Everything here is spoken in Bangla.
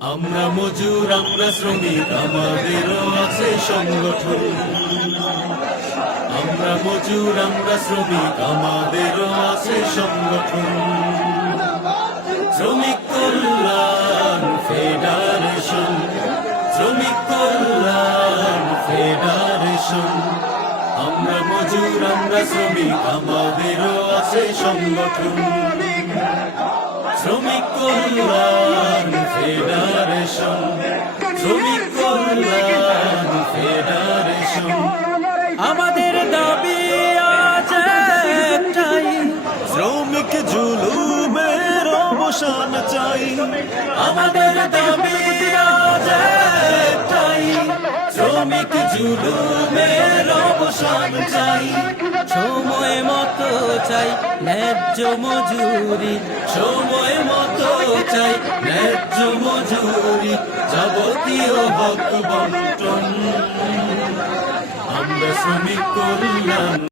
আমরা মজুর, আমরা শ্রমিক, আমাদেরও আছে সংগঠন। আমরা মজুর, আমরা শ্রমিক, আমাদেরও আছে সংগঠন। শ্রমিক কল্যাণ ফেডারেশন, শ্রমিক কল্যাণ ফেডারেশন। আমরা মজুর, আমরা শ্রমিক, আমাদেরও আছে সংগঠন। শ্রমিক কল্যাণ ফেডারেশন, শ্রমিক কল্যাণ ফেডারেশন। আমাদের দাবি আজ একটাই, শ্রমিক জুলুমের অবসান চাই। আমাদের দাবি আজ একটাই, শ্রমিক জুলুমের অবসান চাই। সময় মতো চাই ন্যায্য মজুরি, সময় মতো চাই ন্যায্য মজুরি, যাবতীয় হক বন্টন। আমরা শ্রমিক কল্যাণ